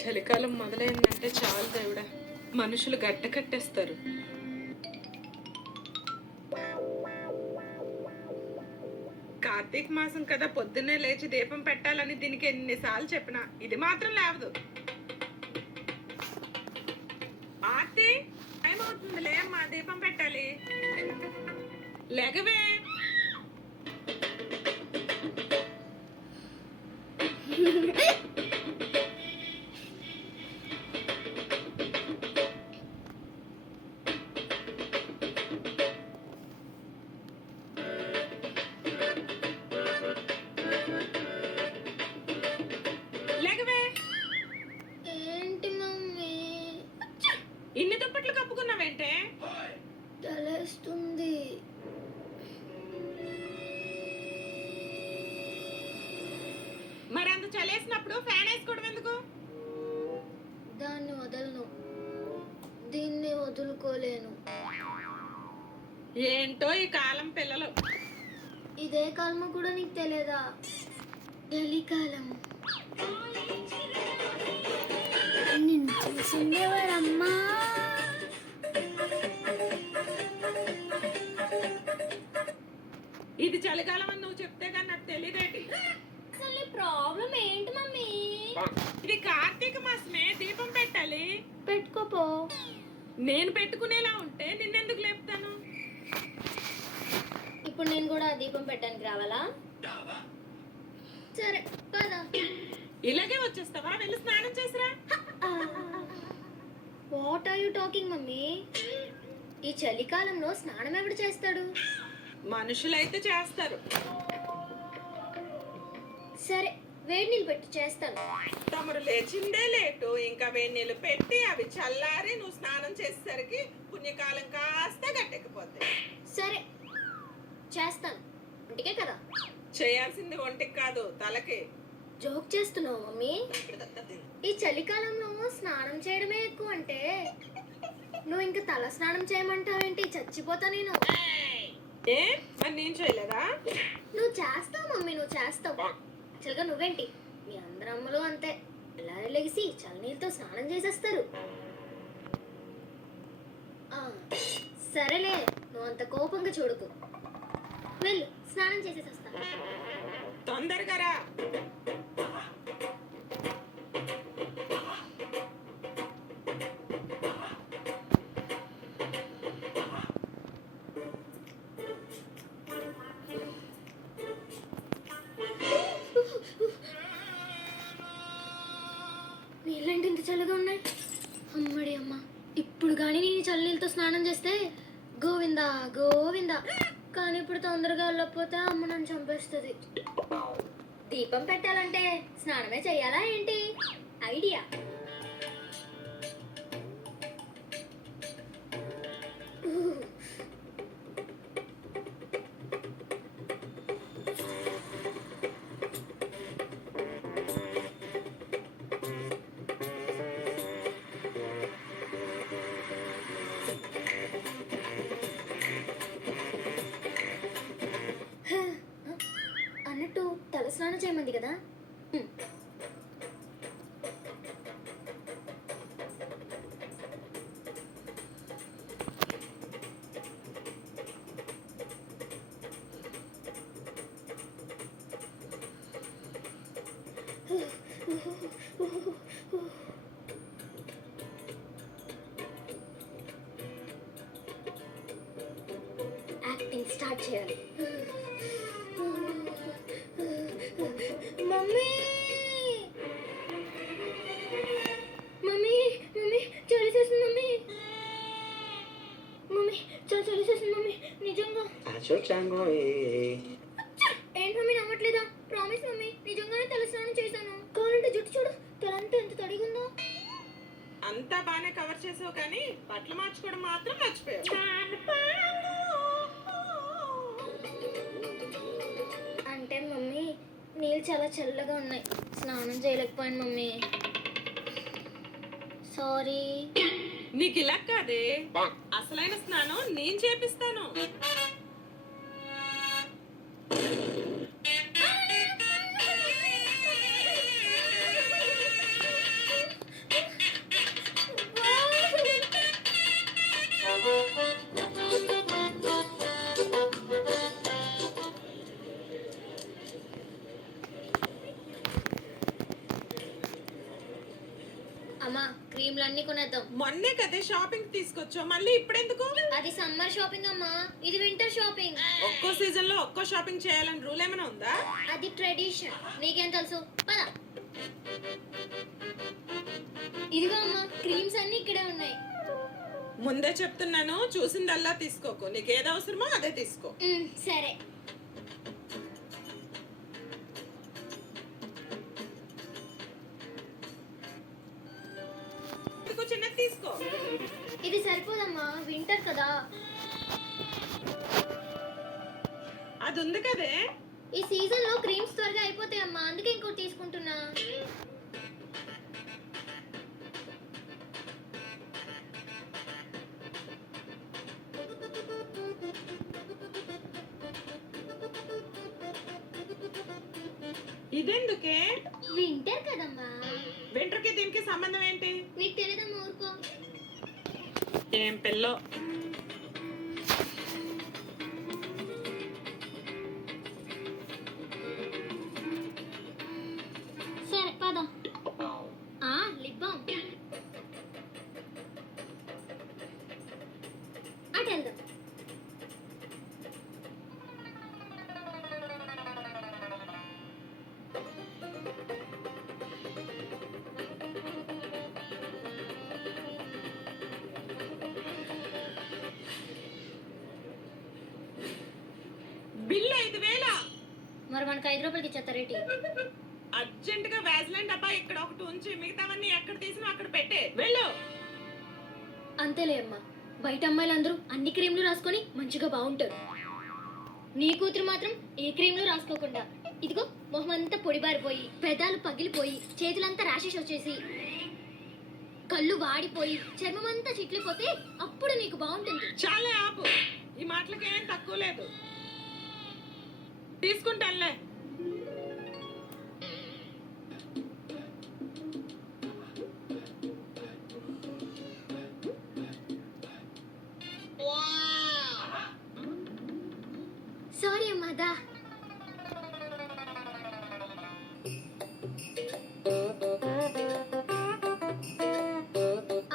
చలికాలం మొదలైందంటే చాలు దేవుడా, మనుషులు గడ్డ కట్టేస్తారు. కార్తీక మాసం కదా, పొద్దున్నే లేచి దీపం పెట్టాలని దీనికి ఎన్నిసార్లు చెప్పినా ఇది మాత్రం లేవదు. ఆర్తి, టైం అవుతుంది, లేమ్మా, దీపం పెట్టాలి. లేగవే. ఏంటి మమ్మీ, ఇన్ని దుప్పట్లు కప్పుకున్నావేంటే? తలేస్తుంది. మరి అంత చలేసినప్పుడు ఫ్యాన్ వేసుకోవడం ఎందుకు? దాన్ని వదలను, దీన్ని వదులుకోలేను. ఏంటో ఈ కాలం పిల్లలు. ఇదే కాలము కూడా నీకు తెలియదా? చలికాలం. నిన్ను చూసిందేవారమ్మా. ఇది చలికాలం అని నువ్వు చెప్తే కానీ నాకు తెలియదేంటి. అసలు ప్రాబ్లం ఏంటి మమ్మీ? ఇది కార్తీక మాసమే, దీపం పెట్టాలి. పెట్టుకోపో. నేను పెట్టుకునేలా ఉంటే నిన్నెందుకు లేపుతాను? ఇప్పుడు నేను కూడా దీపం పెట్టడానికి రావాలా? సరే పదా. ఇలాగే వచ్చేస్తావా? వెళ్ళి స్నానం చేసిరా. What are you talking mummy? ఈ చలికాలంలో స్నానం ఎవడు చేస్తాడు? మనుషులైతే చేస్తారు. సరే వేడి నీళ్ళు పెట్టి చేస్తాను. తమరు లేచిందే లేటు, ఇంకా వేడి నీళ్ళు పెట్టి అవి చల్లారి నువ్వు స్నానం చేసేసరికి పుణ్యకాలం కాస్త గట్టెక్కిపోతాయి. సరే చేస్తాను, ఇంటికే కదా. చేయాల్సింది ఒంటికి కాదు, తలకి. జోక్ చేస్తున్నావు మమ్మీ? ఈ చలికాలంలో స్నానం చేయడమే ఎక్కువ అంటే నువ్వు ఇంకా తల స్నానం చేయమంటావేంటి? చచ్చిపోతా నేను. ఏ మరి నేను చేయలేదా? నువ్వు చేస్తావు మమ్మీ, నువ్వు చేస్తావు. యాక్చువల్గా నువ్వేంటి, మీ అందరు అమ్మలు అంతే, ఎలా లెగిసి చల్లనీళ్ళతో స్నానం చేసేస్తారు. సరేలే, నువ్వు అంత కోపంగా చూడకు. వెళ్ళు, స్నానం చేసేసి వస్తా. తొందరగా రా. నీళ్ళంటే ఇంత చల్లగా ఉన్నాయి. అమ్మడి అమ్మ, ఇప్పుడు కానీ నేను చల్లనీళ్ళతో స్నానం చేస్తే గోవిందా గోవిందా. కానీ ఇప్పుడు తొందరగా వెళ్ళకపోతే అమ్మ నన్ను చంపేస్తుంది. దీపం పెట్టాలంటే స్నానమే చెయ్యాలా ఏంటి? ఐడియా. అన్నట్టు తల స్నానం చేయమంది కదా. యాక్టింగ్ స్టార్ట్ చేయాలి. మమ్మీ మమ్మీ మమ్మీ చలి చేస్తుంది మమ్మీ. మమ్మీ చలి చేస్తుంది మమ్మీ, నిజంగా. ఏంటి మమ్మీ నమ్మట్లేదా? ప్రామిస్ మమ్మీ, నిజంగానే తల స్నానం చేశాను. కావాలంటే జుట్టు చూడు, తలంతా ఎంత తడిగుందో. అంతా బానే కవర్ చేసావు కానీ బట్టలు మార్చుకోవడం మాత్రం మర్చిపోయావు. అంటే మమ్మీ నీళ్ళు చాలా చల్లగా ఉన్నాయి, స్నానం చేయలేకపోయాను మమ్మీ. సారీ. నీకు ఇలా కాదే, అసలైన స్నానం నేను చేపిస్తాను. క్రీమ్లు అన్ని కొనేద్దాం. మొన్నే కదే షాపింగ్ తీసుకొచ్చావు, మళ్ళీ ఇప్పుడెందుకు? అది సమ్మర్ షాపింగ్ అమ్మా, ఇది వింటర్ షాపింగ్. ఒక్కో సీజన్ లో ఒక్కో షాపింగ్ చేయాలని రూల్ ఏమైనా ఉందా? అది ట్రెడిషన్, నీకేం తెలుసు? పద. ఇదిగో అమ్మా, క్రీమ్స్ అన్ని ఇక్కడే ఉన్నాయి. ముందే చెప్తున్నాను, చూసిందల్లా తీసుకోకు, నీకు ఏది అవసరమో అదే తీసుకో. సరే. చిన్నది తీసుకో. ఇది సరిపోదమ్మా, వింటర్ కదా. అది ఉంది కదే. ఈ సీజన్ లో క్రీమ్స్ త్వరగా అయిపోతాయమ్మా, అందుకే ఇంకోటి తీసుకుంటున్నా. ఇదెందుకే? వింటర్ కదమ్మా. వింటర్ కి దీనికి సంబంధం ఏంటి? నీకు తెలియదమ్మా, ఊరుకో. ఏం పిల్లో. సరే పద. Lip balm. అటు వెళ్దాం. బిల్లు 5,000. మరి మనకు 5 రూపాయలకి ఇచ్చేస్తారేటి? అర్జెంట్ గా వ్యాజ్లైన్ డబ్బా ఇక్కడ ఒకటి ఉంచి మిగతావన్నీ ఎక్కడ తీసినా అక్కడ పెట్టే. వెళ్ళు. అంతేలే అమ్మా, బయట అమ్మాయిలందరూ అన్ని క్రీమ్లు రాసుకొని మంచిగా బాగుంటారు. నీ కూతురు మాత్రం ఏ క్రీమ్లు రాసుకోకుండా ఇదిగో మొహం అంతా పొడిబారిపోయి, పెదాలు పగిలిపోయి, చేతులంతా ర్యాషెస్ వచ్చేసి, కళ్ళు వాడిపోయి, చర్మం అంతా చిట్లిపోతే అప్పుడు నీకు బాగుంటుంది. చాలే ఆపు, ఈ మాటలకి ఏం తక్కువ లేదు. తీసుకుంటానులే. సారీ అమ్మా, దా.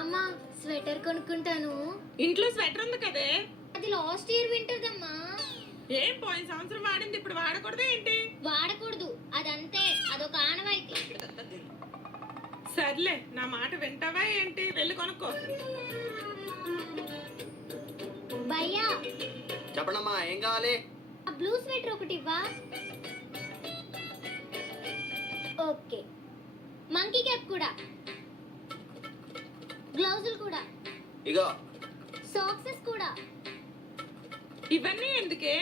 అమ్మా, స్వెటర్ కొనుక్కుంటాను. ఇంట్లో స్వెటర్ ఉంది కదే. అది లాస్ట్ ఇయర్ వింటర్దమ్మా. ఏం పోయిన సంవత్సరం వాడింది ఇప్పుడు వాడకూడదు ఏంటి? వాడకూడదు, అదంతే, అదొక ఆనవాయితీ. సర్లే, నా మాట వింటావా ఏంటి? వెళ్ళి కొనుక్కో. భయ్యా, చెప్పండమ్మా, ఏం కావాలి? ఆ బ్లూ స్వెటర్ ఒకటి ఇవ్వా. ఓకే. మంకీ క్యాప్ కూడా, గ్లౌజులు కూడా, ఇగో సాక్సెస్ కూడా. ఇవన్నీ ఎందుకే?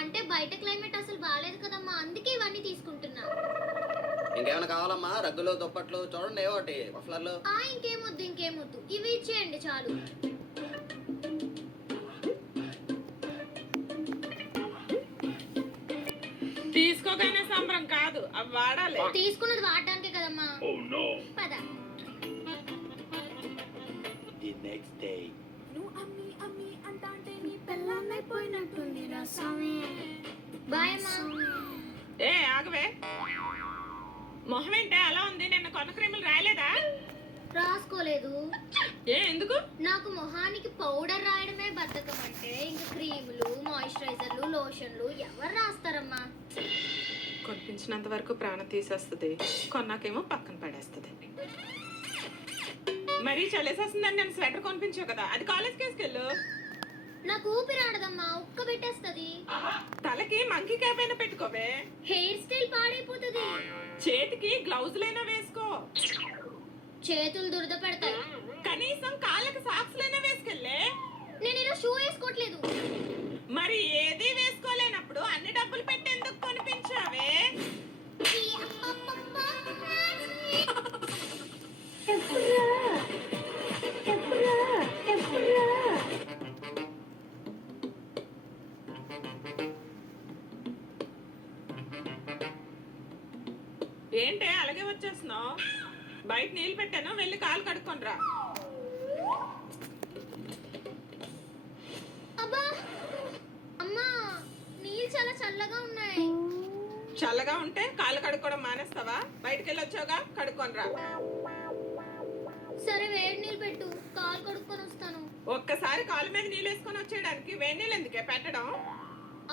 అంటే బయట క్లైమేట్ అసలు బాగాలేదు కదమ్మా, అందుకే ఇవన్నీ తీసుకుంటున్నా. ఇంకేమైనా కావాలమ్మా? రగ్గులు దుప్పట్లు చూడండి, ఏవోటి మఫ్లర్లు. ఇంకేమొద్దు, ఇవి ఇచ్చేయండి చాలు. తీసుకోగానే సంబరం కాదు, అవి వాడాలి. తీసుకున్నది వాడటానికే కదమ్మా. పద. The next day. బాయ్ అమ్మా. ఏ ఆగవే, మొహం ఏంటే అలా ఉంది? నిన్న కొన్న క్రీములు రాయలేదా? రాసుకోలేదు. ఎందుకు? నాకు మొహానికి పౌడర్ రాయడమే బద్ధకం అంటే ఇంకా క్రీములు, మాయిశ్చరైజర్లు, లోషన్లు ఎవరు రాస్తారమ్మా? కొనిపించినంత వరకు ప్రాణం తీసేస్తుంది, కొన్నాకేమో పక్కన పడేస్తుంది. మరీ చలేసేస్తుందని నేను స్వెటర్ కొనిపించావు కదా, అది కాలేజ్కి వేసుకెళ్ళు. నాకు ఊపిరి ఆడదమ్మా, ఉక్క పెట్టేస్తుంది. తలకి మంకీ క్యాప్ అయినా పెట్టుకోవే. హెయిర్ స్టైల్ పాడైపోతుంది. చేతికి గ్లౌజులైనా వేసుకో. చేతులు దురద పెడతాయి. కనీసం కాళ్ళకి సాక్స్లైనా వేసుకెళ్ళే. నేను ఇలా షూ వేసుకోవట్లేదు. మరి ఏది వేసుకోలేనప్పుడు అన్ని డబ్బులు పెట్టి ఎందుకు కొనిపించావే? ఏంటే అలాగే వచ్చేస్తున్నావు? బయట నీళ్ళు పెట్టాను, వెళ్ళి కాలు కడుక్కొని రా. అబ్బా అమ్మా, నీళ్ళు చాలా చల్లగా ఉన్నాయి. చల్లగా ఉంటే కాళ్ళు కడుక్కోవడం మానేస్తావా? బయటకు వెళ్ళి వచ్చావుగా, కడుక్కొని రా. సరే వేడి నీళ్ళు పెట్టు, కాలు కడుక్కొని వస్తాను. ఒక్కసారి కాలు మీద నీళ్ళు వేసుకొని వచ్చేయడానికి వేడి నీళ్ళు ఎందుకే పెట్టడం?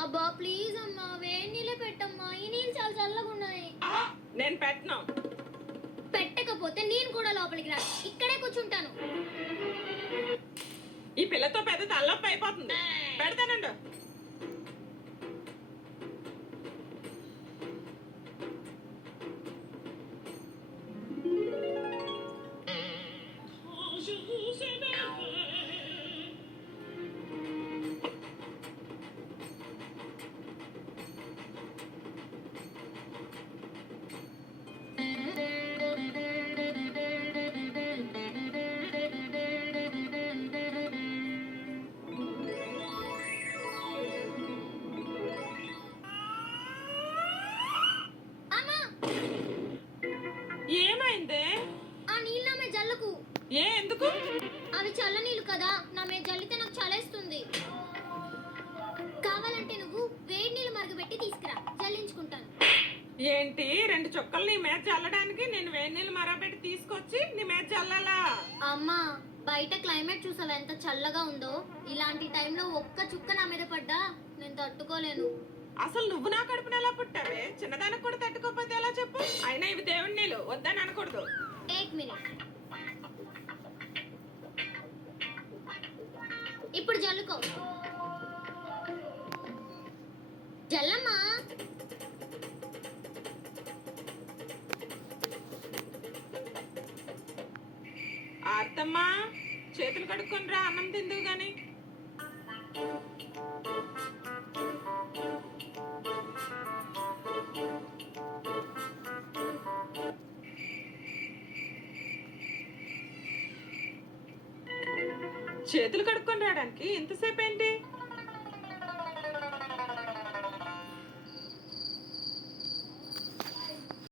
అబ్బా ప్లీజ్ అమ్మా, వేడి నీళ్ళే పెట్టమ్మా. ఈ నీళ్ళు చాలా చల్లగా ఉన్నాయి. నేను పెట్టను. పెట్టకపోతే నేను కూడా లోపలికి రా, ఇక్కడే కూర్చుంటాను. ఈ పిల్లతో పెద్ద తలనొప్పి అయిపోతుంది. పెడతానండు. అమ్మా, ఏమైంది? ఆ నీళ్ళు నా మీద జల్లకు. ఎందుకు? అవి చల్ల నీళ్ళు కదా, నా మీద జల్లితే నాకు చలేస్తుంది. కావాలంటే నువ్వు వేడి నీళ్ళు మరగబెట్టి తీసుకురా, జల్లించుకుంటాను. ఏంటి 2 చుక్కలు నీ మీద చల్లడానికి నేను వేడి నీళ్ళు మరబెట్టి తీసుకొచ్చి నీ మీద చల్లాలా? అమ్మా, బయట క్లైమేట్ చూసావా ఎంత చల్లగా ఉందో. ఇలాంటి టైంలో ఒక్క చుక్క నా మీద పడ్డా నేను తట్టుకోలేను. అసలు నువ్వు నా కడుపున ఎలా పుట్టావే? చిన్నదానికి కూడా తట్టుకోకపోతే ఎలా చెప్పు? అయినా ఇవి దేవుడి నీళ్ళు, వద్దని అనకూడదు. 1 మినిట్. ఇప్పుడు జల్లుకో. జల్లమ్మా. ఆర్తమ్మా, చేతులు కడుక్కొని రా, అన్నం తిందువు గాని. చేతులు కడుక్కొని రావడానికి ఇంతసేపు ఏంటి?